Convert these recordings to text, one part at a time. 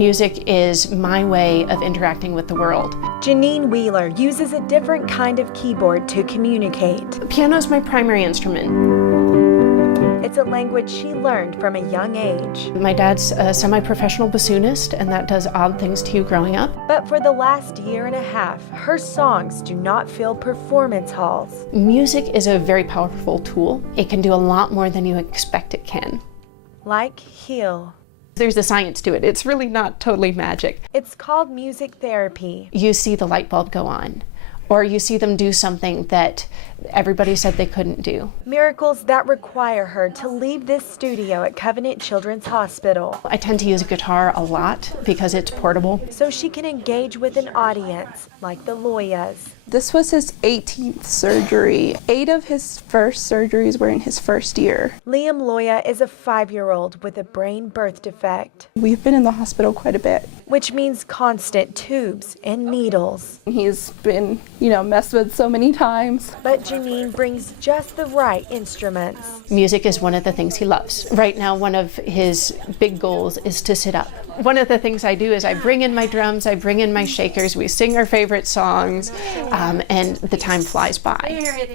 Music is my way of interacting with the world. Janine Wheeler uses a different kind of keyboard to communicate. Piano is my primary instrument. It's a language she learned from a young age. My dad's a semi-professional bassoonist, and that does odd things to you growing up. But for the last year and a half, her songs do not fill performance halls. Music is a very powerful tool. It can do a lot more than you expect it can. Like heal. There's a science to it. It's really not totally magic. It's called music therapy. You see the light bulb go on, or you see them do something that everybody said they couldn't do. Miracles that require her to leave this studio at Covenant Children's Hospital. I tend to use guitar a lot because it's portable. So she can engage with an audience like the Loyas. This was his 18th surgery. 8 of his first surgeries were in his first year. Liam Loya is a 5-year-old with a brain birth defect. We've been in the hospital quite a bit. Which means constant tubes and needles. He's been, messed with so many times. But Janine brings just the right instruments. Music is one of the things he loves. Right now, one of his big goals is to sit up. One of the things I do is I bring in my drums, I bring in my shakers, we sing our favorite songs, and the time flies by.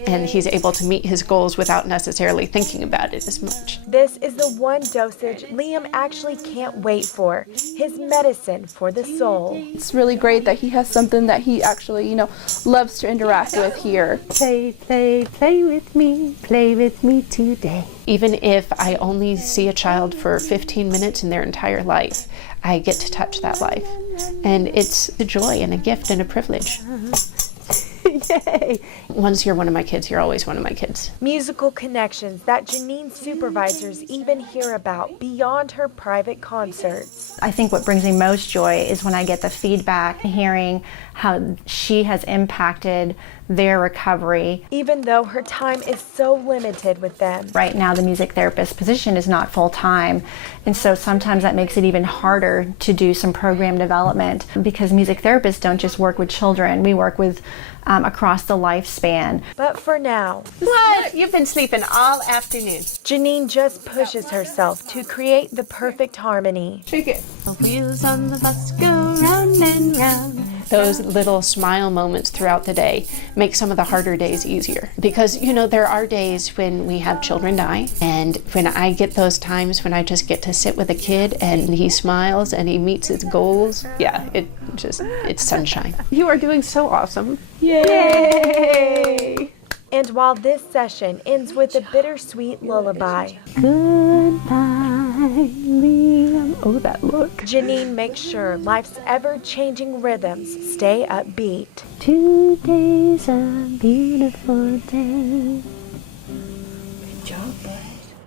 And he's able to meet his goals without necessarily thinking about it as much. This is the one dosage Liam actually can't wait for, his medicine for the soul. It's really great that he has something that he actually, loves to interact with here. Play, play, play with me today. Even if I only see a child for 15 minutes in their entire life, I get to touch that life. And it's a joy and a gift and a privilege. Yay! Once you're one of my kids, you're always one of my kids. Musical connections that Janine's supervisors even hear about beyond her private concerts. I think what brings me most joy is when I get the feedback, hearing how she has impacted their recovery. Even though her time is so limited with them. Right now the music therapist position is not full-time, and so sometimes that makes it even harder to do some program development because music therapists don't just work with children, we work with across the lifespan. But for now, What? You've been sleeping all afternoon. Janine just pushes herself to create the perfect harmony. Shake it. Wheels on the bus go round and round. Those little smile moments throughout the day make some of the harder days easier. Because, there are days when we have children die, and when I get those times when I just get to sit with a kid and he smiles and he meets his goals, it's sunshine. You are doing so awesome. Yay! And while this session ends with a bittersweet lullaby, Goodbye, Liam. Oh, that look. Janine makes sure life's ever-changing rhythms stay upbeat. Today's a beautiful day. Good job, bud.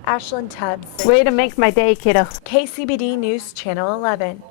Ashlyn Tubbs, Way to make my day, kiddo. KCBD News Channel 11.